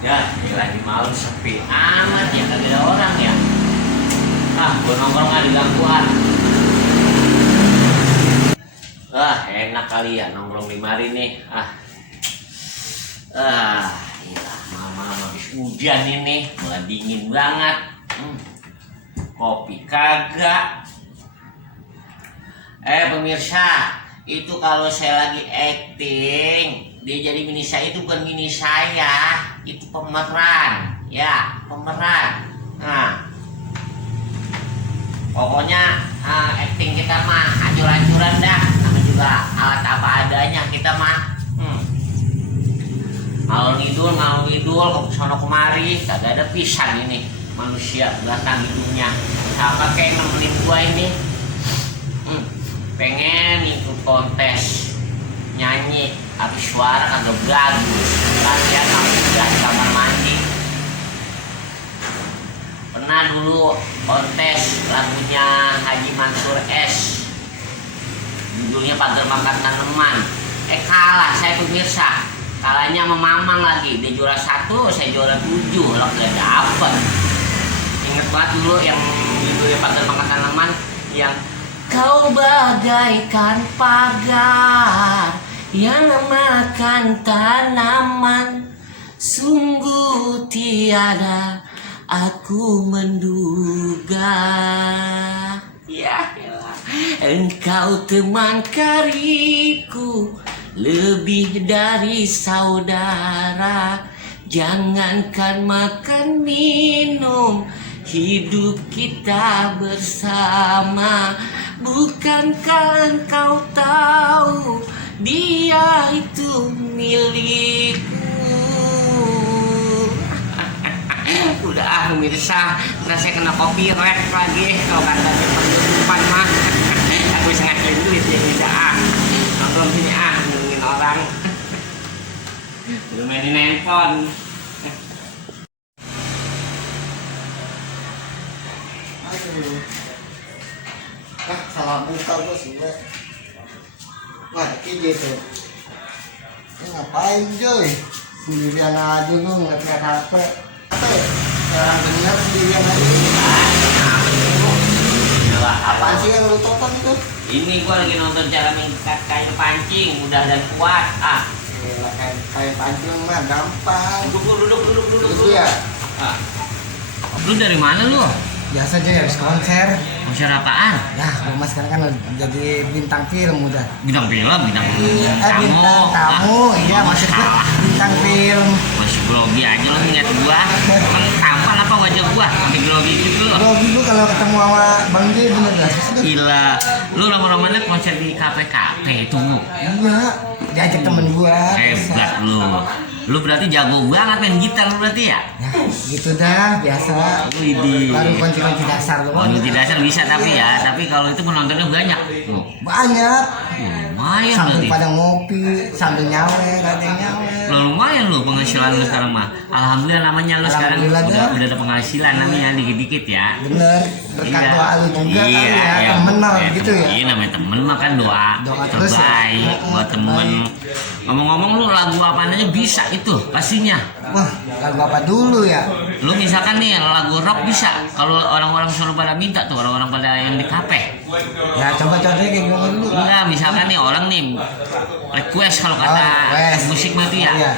Ya, ini lagi malam sepi amat ya, kagak ada orang ya. Gua nongkrong nggak digangguan. Enak kali ya nongkrong di mari nih. Iya, malam habis hujan ini, malah dingin banget. Kopi kagak. Pemirsa, itu kalau saya lagi acting, dia jadi mini saya, itu bukan mini saya, itu pemeran, ya pemeran. Pokoknya acting kita mah hancur-hancuran dah, sama juga alat apa adanya kita mah. Ngalor ngidul ke sono kemari, kagak ada pisan ini manusia belakang hidungnya. Siapa kayak nemenin gua ini? Pengen ikut kontes nyanyi, habis suara kagak bagus, latihan masih di kamar mandi. Pernah dulu kontes lagunya Haji Mansur S, judulnya Pagar Makan Tanaman. Kalah saya pemirsa, kalahnya sama Mamang lagi. Dia juara 1, saya juara 7, lah gak dapet. Ingat banget dulu yang judulnya Pagar Makan Tanaman, yang kau bagaikan pagar yang memakan tanaman, sungguh tiada aku menduga. Ya, engkau teman karibku, lebih dari saudara. Jangankan makan minum, hidup kita bersama. Bukankah engkau tahu dia itu milikku? Udah pemirsa, ntar saya kena copyright lagi kalau katanya penutupan mah. Aku bisa ngajarin duit ya, tidak nonton sini ngomongin orang. Udah mainin handphone. Salah buka gue sih gue. Wah gitu. Ini ngapain Joy? Sendirian aja lu ngeliat HP. Orang bener sendirian aja. Apaan sih yang lu tonton itu? Ini gua lagi nonton cara mengikat kain pancing, mudah dan kuat. Kayak pancing mah gampang. Duduk ya. Lu dari mana lu? Biasa aja habis konser. Konser apaan? Ya, gue mas sekarang kan jadi bintang film udah. Bintang tamu. Bintang tamu, iya maksudnya bintang film. Masih grogi aja lo ngeliat gua. Emang tampan apa wajah gua? Sampai grogi gitu lo. Grogi lu kalau ketemu sama Bang J bener gak? Gila. Lu lama-lama konser di kafe itu. Iya, diajak temen gua. Hebat lu. Lu berarti jago banget main gitar lu berarti ya? Ya, gitu dah, biasa. Widih. Baru kunci-kunci dasar lu. Kunci dasar bisa tapi ya, tapi kalau itu penontonnya banyak. Banyak. Lumayan sambil berarti. pada ngopi, sambil nyawer, ada yang nyawer. Lumayan lu penghasilan lu sekarang mah. Alhamdulillah namanya lu sekarang udah ada penghasilan namanya dikit-dikit ya. Bener, berkat Iya. doa lu juga Iya, kan ya, iya. temen lah gitu ya. Iya namanya temen mah kan doa terus terbaik ya. buat temen. Ngomong-ngomong lu lagu apa aja bisa itu pastinya. Wah, lagu apa dulu ya? Lu misalkan nih lagu rock bisa. Kalau orang-orang suruh pada minta tuh, orang-orang pada yang di kafe. Ya coba contohnya kayak gimana dulu. Enggak, misalkan nih orang nih request kalau kata musik mah tuh ya. Iya.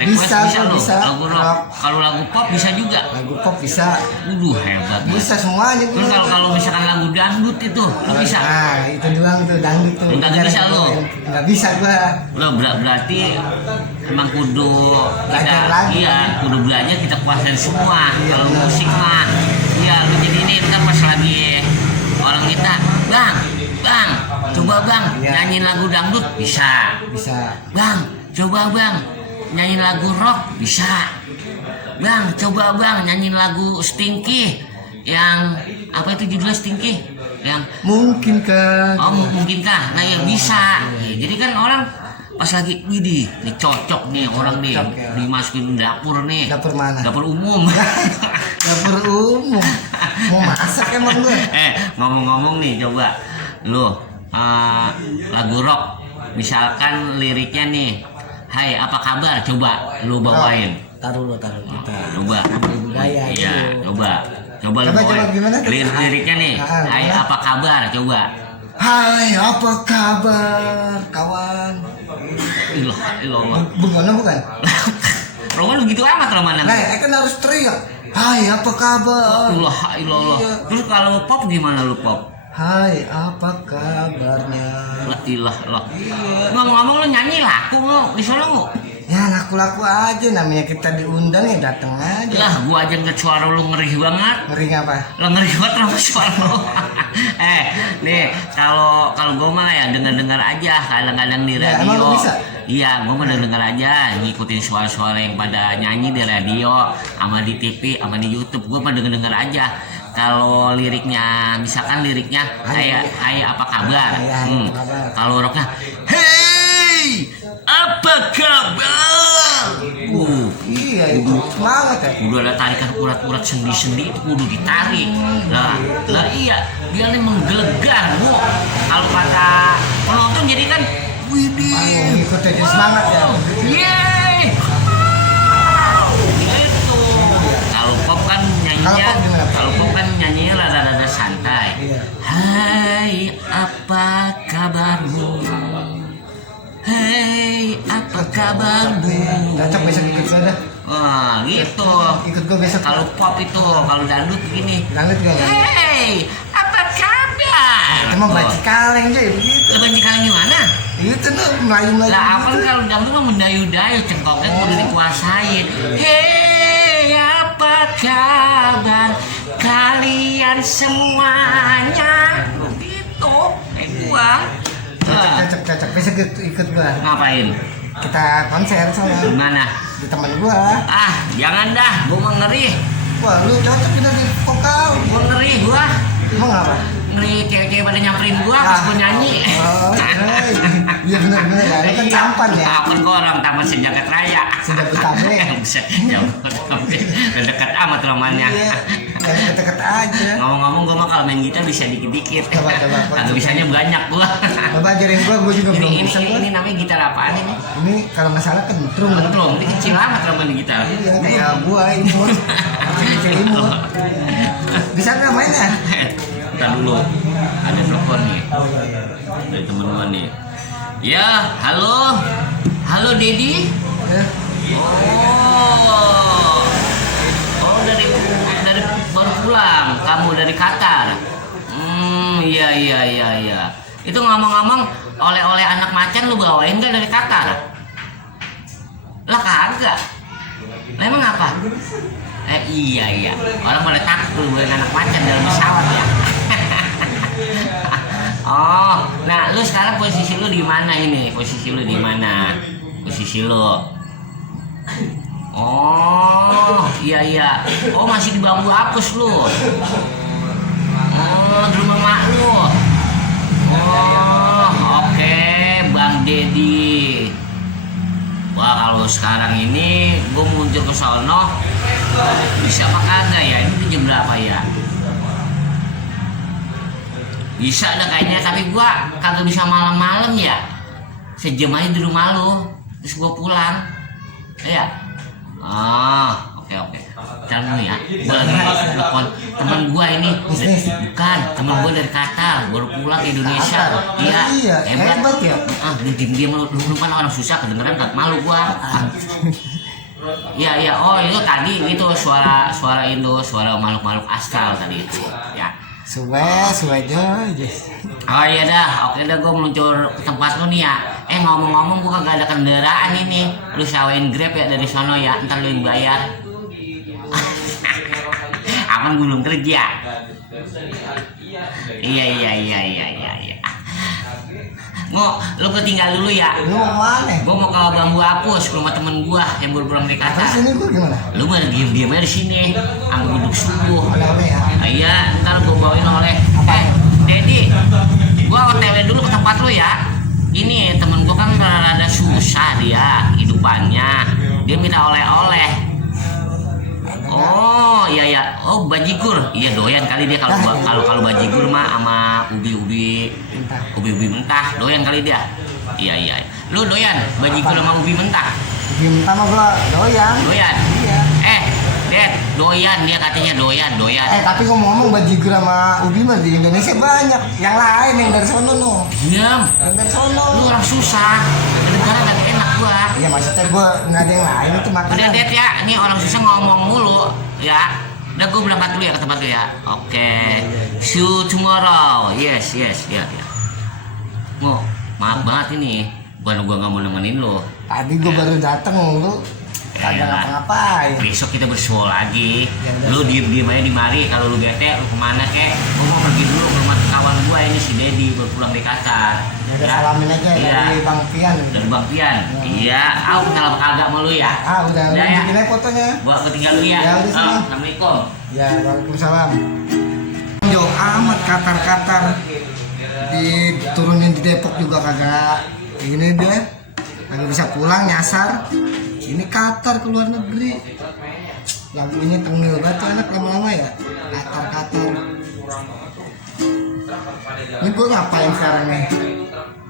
Request Bisa, lu. bisa. Lagu rock. Kalau lagu pop bisa juga. Lagu pop bisa. Hebat. Bisa semuanya. Terus kalau misalkan lagu dangdut itu, lu bisa. Nah, itu doang tuh dangdut tuh. Enggak bisa lu. Enggak bisa gua. Lo berarti emang kudu Belajar kita lagi. iya kudu belajar kita kuasain semua. Iya, Kalau benar. musik mah iya lu jadi ini ntar pas lagi orang kita bang coba bang Iya. nyanyiin lagu dangdut bisa bang coba bang nyanyiin lagu rock bisa bang coba bang nyanyiin lagu Stinky yang apa itu judulnya Stinky yang Mungkin ke. oh mungkinkah nah yang bisa jadi kan orang pas lagi widih nih cocok nih orang nih Cocok, ya. dimasukin dapur nih Dapur mana? dapur umum Dapur umum. Mau masak emang gue. ngomong-ngomong nih coba lu lagu rock misalkan liriknya nih Hai, apa kabar? Coba lu bawain. Taruh kita. Coba. Budaya Iya, dulu. coba lu Coba, bawain. gimana tuh? Liriknya nih. Hai, gimana? apa kabar? Coba. Hai, apa kabar, kawan? Ilah, ilah. Bagaimana bukan? Roman lu gitu amat Roman. Nah, kan harus teriak. Hai, apa kabar? Ilah, ilah. Iya. Terus kalau pop gimana lu pop? Hai, apa kabarnya? Lah, ilah, lah. Ngomong-ngomong lu nyanyi laku lu di Solo lu. Ya laku-laku aja, namanya kita diundang ya dateng aja. Lah, gua aja ngeliat suara lu ngeri banget. Ngeri apa? Lo ngeri banget sama suara lu. Nih, kalau gua mah ya dengar aja kadang-kadang di Ya, radio. emang lu bisa? Iya, gua mah denger aja, ngikutin suara-suara yang pada nyanyi di radio, sama di TV, sama di YouTube. Gua mah denger aja. Kalau liriknya, misalkan liriknya hai apa kabar? Hai, apa kabar? Kalau rocknya, hey apa kabar? Iya, itu semangat ya. Udah ada tarikan urat-urat sendi-sendi itu kudu ditarik. Lah iya, dia nih menggelegar, Bu. Kalau kata penonton jadi kan widih. Ikut aja semangat ya. Yeay. Gitu. Kalau pop kan nyanyinya, Kalau pop gimana? kalau pop kan nyanyinya rada-rada santai. Iya. Hai, apa kabarmu? Hei, apa kabarmu? Cocok besok ikut gue dah. Wah, gitu. Ikut gue besok. Kalau pop itu, kalau dangdut begini. Lanjut gak ya? Hei, apa kabar? Emang baci kaleng aja begitu. Lo banci kalian gimana? Itu tuh melayu-melayu Lah, apa gitu. kalau dangdut mah mendayu-dayu, cengkoknya udah dikuasain. Hei, apa kabar kalian semuanya? Begitu, kayak gua. Cocok. Besok ikut gue. Ngapain? Kita konser sama Gimana? di teman gue. Ah, jangan dah, gua mah ngeri. Wah, lu cocok kita di vokal. Gua ngeri, gua. Emang apa? Ngeri cewek-cewek pada nyamperin gua pas gua nyanyi. Oh, iya benar-benar ya. Lu kan tampan ya. Takut kok orang taman sejagat raya. Sejagat Tabe. Buset, jauh dekat amat romannya. Iya, yang deket-deket aja. Ngomong-ngomong gua mah kalau main gitar bisa dikit-dikit. Coba. Agak bisanya banyak gua. Coba ajarin gue juga belum Ini bisa gue. ini namanya gitar apaan ini? Ini kalau nggak salah kentrum. Belum, ini kecil amat roman di gitar. Iya, kayak gua imut. Kecil imut. Bisa nggak mainnya? Ntar dulu, ada telepon nih dari temen gua nih. Ya, halo, Dedi. Ya. Oh, dari baru pulang. Kamu dari Qatar. Iya. Itu ngomong-ngomong, oleh-oleh anak macan lu bawain nggak dari Qatar? Lah kagak. Lah emang apa? Iya. Orang pada takut lu bawain anak macan dalam pesawat ya. Oh, nah lu sekarang posisi lu di mana ini? Posisi lu di mana? Posisi lu. Oh, iya. Oh, masih di Bambu Apus lu. Oh, di rumah mak lu. Oh, oke, Bang Dedi. Wah, kalau sekarang ini gue muncul ke sono bisa apa kagak ya? Ini jam berapa ya? Bisa dah kayaknya, tapi gua kagak bisa malam-malam ya. Sejam aja di rumah lu, terus gua pulang. Ya. Oke. Jangan dulu ya. Gua lagi telepon teman gua ini. Bukan, teman gua dari Qatar, baru pulang ke Indonesia. Iya, hebat ya. Diam-diam lu kan orang susah kedengeran kan malu gua. Iya. Oh, itu tadi itu suara Indo, suara makhluk-makhluk astral tadi itu. Ya. Suwe aja. Oh iya dah, oke dah gue meluncur ke tempat lu nih ya. Ngomong-ngomong gue kagak ada kendaraan ini. Lu sewain Grab ya dari sono ya, ntar lu yang bayar. Aman gue belum kerja. Iya. Lu ketinggal dulu ya. Lu mau kemana? Gue mau ke Bambu Apus ke rumah temen gue yang baru pulang dari Terus Qatar. ini gue gimana? Lu mah diem aja di sini, ambil duduk subuh. Oleh-oleh ya. Iya, ntar gue bawain oleh. Dedi, gue otw dulu ke tempat lu ya. Ini temen gue kan rada susah dia hidupannya. Dia minta oleh-oleh. Oh iya. Oh bajigur. Iya doyan kali dia kalau bajigur mah sama ubi mentah doyan kali dia. Iya. Lu doyan bajigur sama ubi mentah? Ubi mentah mah gua doyan. Doyan? Iya. Dad, doyan, dia katanya doyan. Tapi ngomong-ngomong bajigur sama ubi mah di Indonesia banyak. Yang lain yang dari sono no. Diam. Yang dari sono. Lu orang susah. Negara gak enak gua. Iya maksudnya gua nggak ada yang lain itu makan. Udah Dad ya, ini orang susah ngomong mulu ya. Udah gua berangkat dulu ya ke tempat lu ya. Oke. See you tomorrow. Yes, ya. Oh, maaf banget ini. Bukan gua nggak mau nemenin lu. Tadi gua baru dateng lu. Kagak ngapa-ngapain. Besok kita bersua lagi. Lu diem aja di mari. Kalau lu bete, lu kemana kek? Gua mau pergi dulu ke rumah kawan gua ini si Dedi baru pulang dari Qatar. Ya salamin aja dari Bang Pian. Dari Bang Pian. Iya. Aku kenal kagak sama lu ya? Udah ya. bikin aja fotonya. Gua ketinggal lu ya. Ya udah sini. Assalamualaikum. Ya, waalaikumsalam. Jauh amat Qatar. Diturunin di Depok juga kagak. Ini deh. Kagak bisa pulang nyasar. Ini Qatar ke luar negeri. Lagu ini tengil banget tuh anak lama-lama ya. Qatar. Ini gue ngapain sekarang nih?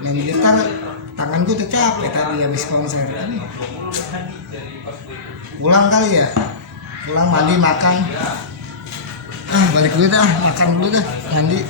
Main gitar, tangan gue udah capek tadi habis konser. Pulang kali ya? Pulang mandi makan. Balik dulu dah, makan dulu dah, mandi.